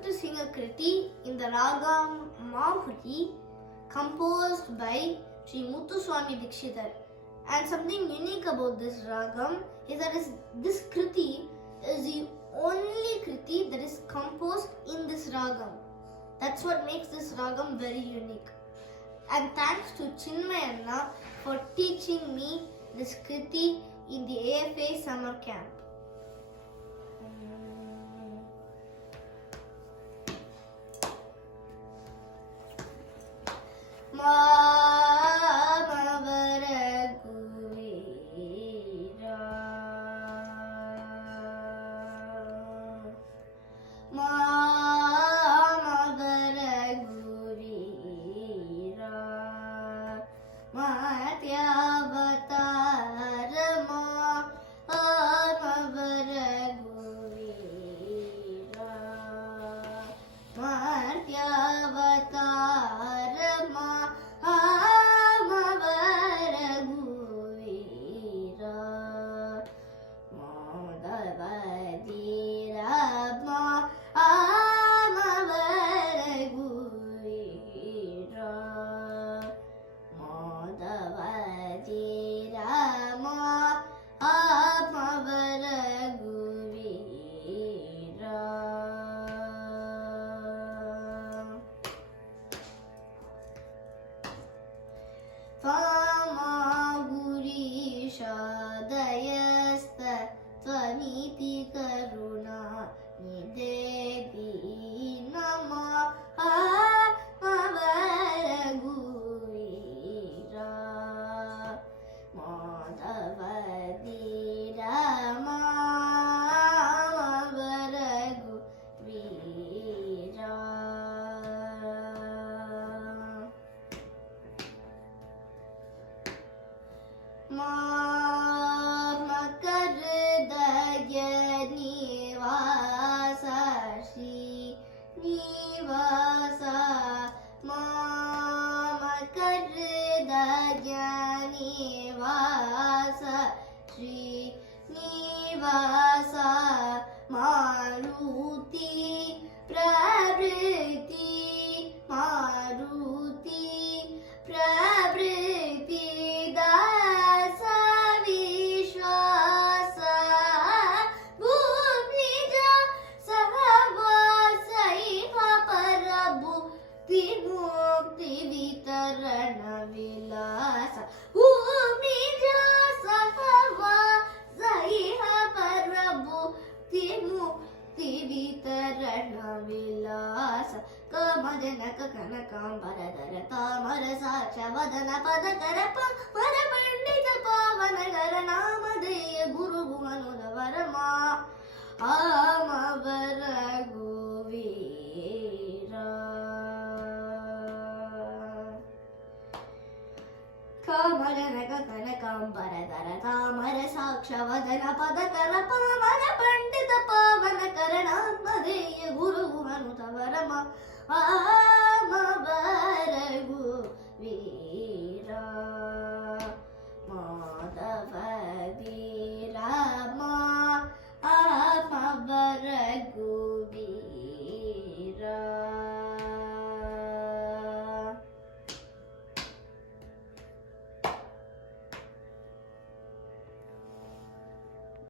going to sing a kriti in the ragam Mahuri, composed by Sri Muthuswami Dikshitar. And something unique about this ragam is that this kriti is the only kriti that is composed in this ragam. That's what makes this ragam very unique. And thanks to Chinmayanna for teaching me this kriti in the AFA summer camp. त्वमिति करुणा निदेवी नमः मवरगुवीरा माधवदीरा मवरगुवीरा मारुति प्रवृत्ति मारुति प्रवृत्ति दास विश्वास भूमिज सहवासैव परभुक्ति मुक्ति वितरण विलास भूमिज सहवासैव परभुक्ति मुक्ति वितरण विलास कमजनक कनकांबरधर तामर साक्ष वदन पदकर पर पंडित पावन गर नामधेय गुरु भुवनुद वर्मा आमवर गुवीरा कमजनक कनकांबरधर तामर साक्ष वदन पदकर पावन